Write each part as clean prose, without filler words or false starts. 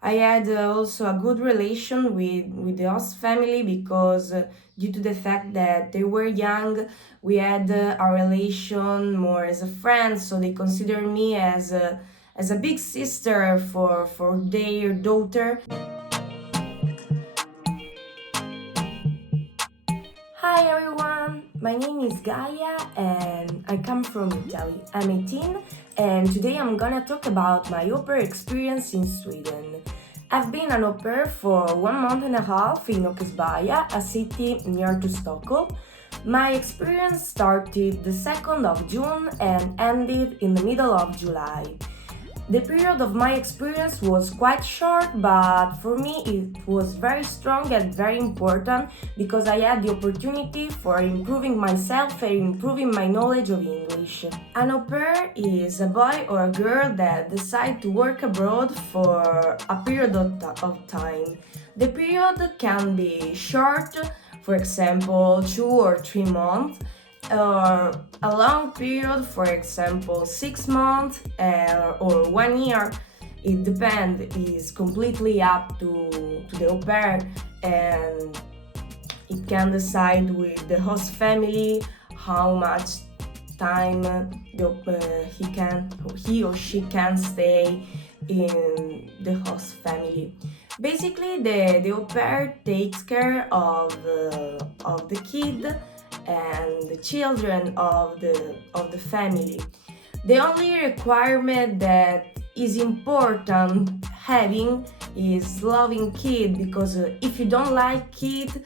I had also a good relation with the host family because due to the fact that they were young, we had a relation more as a friend, so they consider me as a big sister for their daughter. Hi everyone, my name is Gaia and I come from Italy. I'm 18 and today I'm gonna talk about my au pair experience in Sweden. I've been an au pair for 1 month and a half in Åkersberga, a city near to Stockholm. My experience started the 2nd of June and ended in the middle of July. The period of my experience was quite short, but for me it was very strong and very important because I had the opportunity for improving myself and improving my knowledge of English. An au pair is a boy or a girl that decide to work abroad for a period of time. The period can be short, for example, 2 or 3 months, or a long period, for example, 6 months or 1 year. It depends, is completely up to the au pair, and it can decide with the host family how much time he or she can stay in the host family. Basically, the au pair takes care of the kid and the children of the family. The only requirement that is important having is loving kid, because if you don't like kid,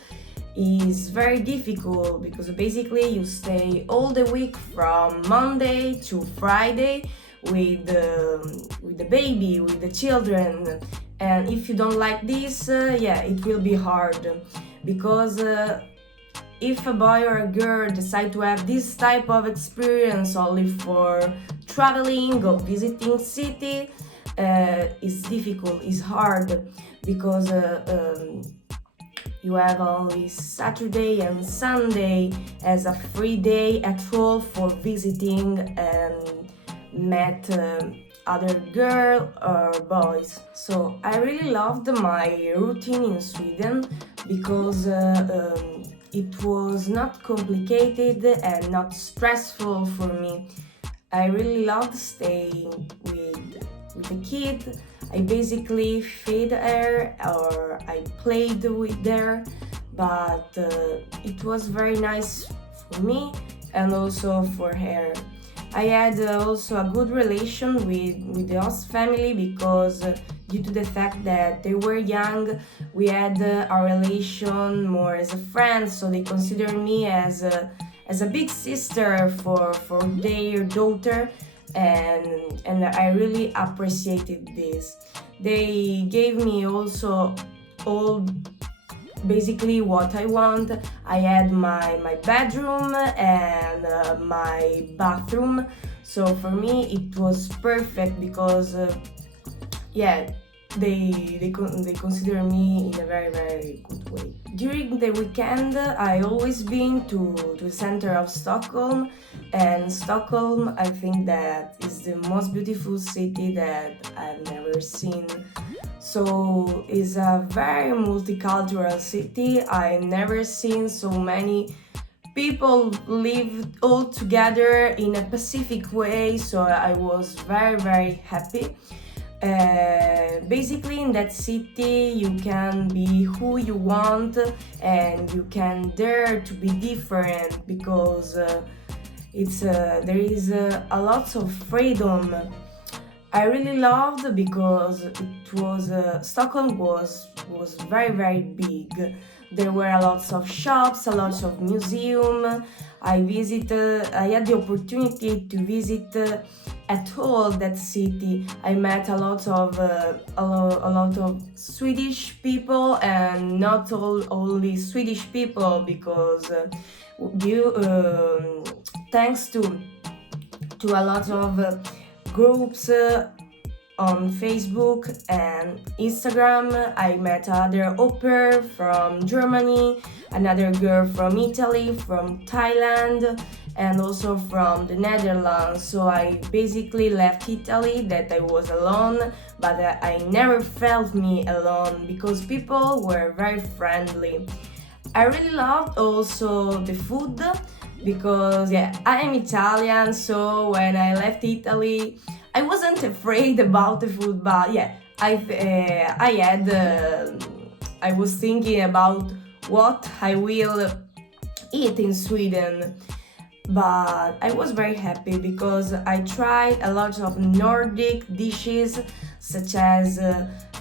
is very difficult, because basically you stay all the week from Monday to Friday with the baby, with the children, and if you don't like this, yeah, it will be hard, because if a boy or a girl decide to have this type of experience only for traveling or visiting city, it's difficult, it's hard, because you have only Saturday and Sunday as a free day at all for visiting and met other girl or boys. So I really loved my routine in Sweden because it was not complicated and not stressful for me. I really loved staying with the kid. I basically feed her or I played with her, but it was very nice for me and also for her. I had also a good relation with the host family because due to the fact that they were young, we had a relation more as a friend, so they consider me as a big sister for their daughter, and I really appreciated this. They gave me also all basically what I want. I had my bedroom and my bathroom, so for me it was perfect because yeah, they consider me in a very good way. During the weekend, I always been to the center of Stockholm, and Stockholm I think that is the most beautiful city that I've never seen. So it's a very multicultural city. I never seen so many people live all together in a Pacific way, so I was very happy. Basically, in that city, you can be who you want and you can dare to be different, because there is a lot of freedom. I really loved because it was Stockholm was very big. There were a lot of shops, a lot of museum. I had the opportunity to visit at all that city. I met a lot of Swedish people, and not only Swedish people, because due thanks to a lot of groups on Facebook and Instagram. I met other au pair from Germany, another girl from Italy, from Thailand, and also from the Netherlands. So I basically left Italy that I was alone, but I never felt me alone because people were very friendly. I really loved also the food because I am Italian, so when I left Italy I wasn't afraid about the food, but I was thinking about what I will eat in Sweden. But I was very happy because I tried a lot of Nordic dishes such as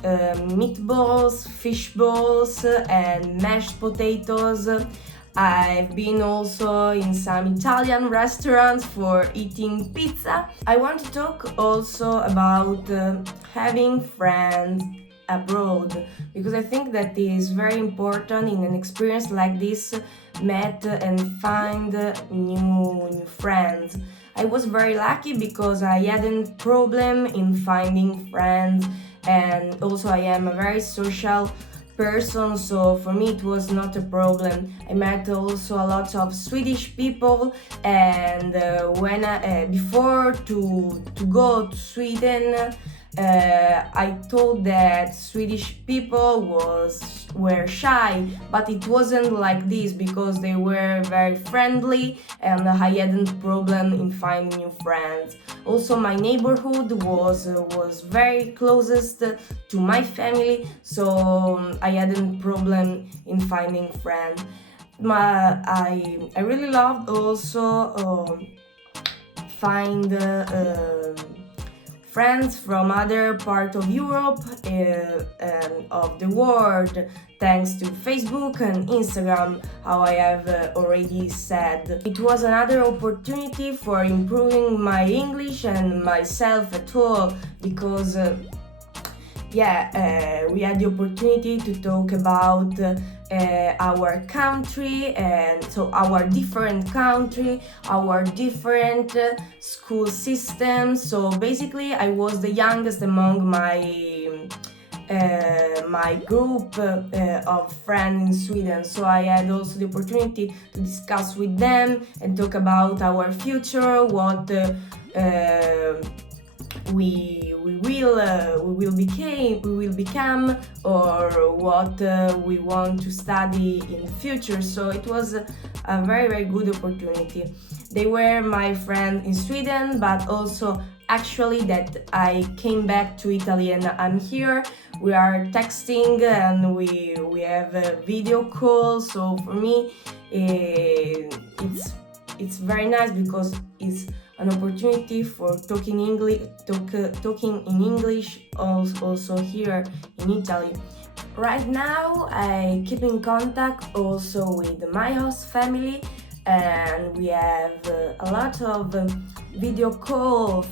meatballs, fish balls, and mashed potatoes. I've been also in some Italian restaurants for eating pizza. I want to talk also about having friends abroad because I think that is very important in an experience like this, met and find new friends. I was very lucky because I hadn't problem in finding friends, and also I am a very social person, so for me it was not a problem. I met also a lot of Swedish people, and when before to go to Sweden, I thought that Swedish people were shy, but it wasn't like this because they were very friendly and I hadn't problem in finding new friends. Also, my neighborhood was very closest to my family, so I hadn't problem in finding friends. I really loved also find friends from other part of Europe and of the world, thanks to Facebook and Instagram, how I have already said. It was another opportunity for improving my English and myself at all because we had the opportunity to talk about our country, and so our different country, our different school systems. So basically I was the youngest among my group of friends in Sweden, so I had also the opportunity to discuss with them and talk about our future, what we will become, or what we want to study in the future. So it was a very good opportunity. They were my friends in Sweden, but also actually that I came back to Italy and I'm here. We are texting and we have a video call. So for me, it's very nice because it's an opportunity for talking in English also here in Italy. Right now I keep in contact also with my host family, and we have a lot of video call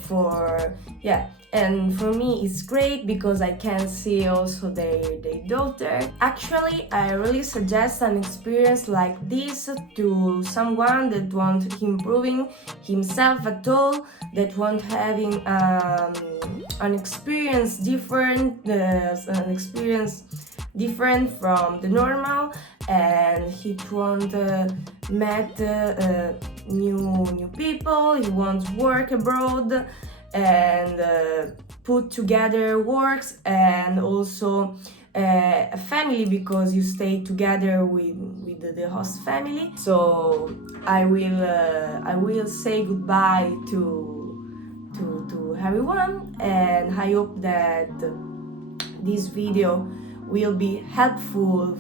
and for me it's great because I can see also their daughter. Actually, I really suggest an experience like this to someone that wants improving himself at all, that want having an experience different from the normal, and he want met new people. He wants work abroad and put together works and also a family, because you stay together with the host family. So I will say goodbye to everyone, and I hope that this video will be helpful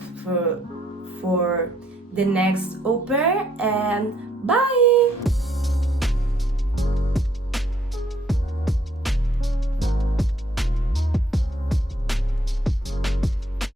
for the next au pair, and bye!